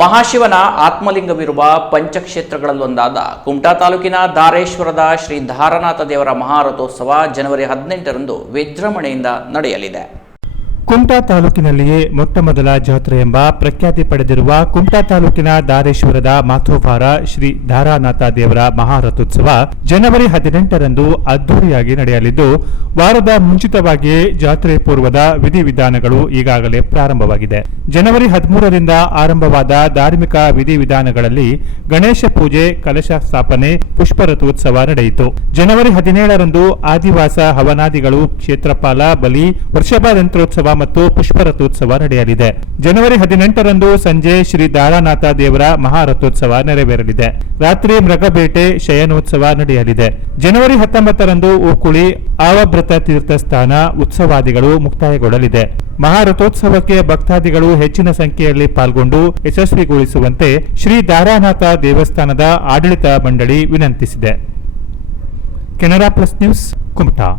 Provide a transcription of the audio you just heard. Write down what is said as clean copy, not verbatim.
ಮಹಾಶಿವನ ಆತ್ಮಲಿಂಗವಿರುವ ಪಂಚಕ್ಷೇತ್ರಗಳಲ್ಲೊಂದಾದ ಕುಮಟಾ ತಾಲೂಕಿನ ಧಾರೇಶ್ವರದ ಶ್ರೀ ಧಾರಾನಾಥ ದೇವರ ಮಹಾರಥೋತ್ಸವ ಜನವರಿ 18ರಂದು ವಿಜೃಂಭಣೆಯಿಂದ ನಡೆಯಲಿದೆ. ಕುಮಟಾ ತಾಲೂಕಿನಲ್ಲಿಯೇ ಮೊಟ್ಟಮೊದಲ ಜಾತ್ರೆ ಎಂಬ ಪ್ರಖ್ಯಾತಿ ಪಡೆದಿರುವ ಕುಮಟಾ ತಾಲೂಕಿನ ಧಾರೇಶ್ವರದ ಮಾಥೋಫಾರ ಶ್ರೀ ಧಾರಾನಾಥ ದೇವರ ಮಹಾರಥೋತ್ಸವ ಜನವರಿ 18ರಂದು ಅದ್ದೂರಿಯಾಗಿ ನಡೆಯಲಿದ್ದು, ವಾರದ ಮುಂಚಿತವಾಗಿಯೇ ಜಾತ್ರೆ ಪೂರ್ವದ ವಿಧಿವಿಧಾನಗಳು ಈಗಾಗಲೇ ಪ್ರಾರಂಭವಾಗಿದೆ. ಜನವರಿ 13ರಿಂದ ಆರಂಭವಾದ ಧಾರ್ಮಿಕ ವಿಧಿವಿಧಾನಗಳಲ್ಲಿ ಗಣೇಶ ಪೂಜೆ, ಕಲಶ ಸ್ಥಾಪನೆ, ಪುಷ್ಪರಥೋತ್ಸವ ನಡೆಯಿತು. ಜನವರಿ 17ರಂದು ಆದಿವಾಸ ಹವನಾದಿಗಳು, ಕ್ಷೇತ್ರಪಾಲ ಬಲಿ, ವರ್ಷಭಯಂತ್ರೋತ್ಸವ ಮತ್ತು ಪುಷ್ಪರಥೋತ್ಸವ ನಡೆಯಲಿದೆ. ಜನವರಿ 18ರಂದು ಸಂಜೆ ಶ್ರೀ ಧಾರಾನಾಥ ದೇವರ ಮಹಾರಥೋತ್ಸವ ನೆರವೇರಲಿದೆ. ರಾತ್ರಿ ಮೃಗಬೇಟೆ, ಶಯನೋತ್ಸವ ನಡೆಯಲಿದೆ. ಜನವರಿ 19ರಂದು ಓಕುಳಿ, ಆವಭೃತ ತೀರ್ಥಸ್ಥಾನ ಉತ್ಸವಾದಿಗಳು ಮುಕ್ತಾಯಗೊಳ್ಳಲಿದೆ. ಮಹಾರಥೋತ್ಸವಕ್ಕೆ ಭಕ್ತಾದಿಗಳು ಹೆಚ್ಚಿನ ಸಂಖ್ಯೆಯಲ್ಲಿ ಪಾಲ್ಗೊಂಡು ಯಶಸ್ವಿಗೊಳಿಸುವಂತೆ ಶ್ರೀ ಧಾರಾನಾಥ ದೇವಸ್ಥಾನದ ಆಡಳಿತ ಮಂಡಳಿ ವಿನಂತಿಸಿದೆ. Canara plus news, Kumta.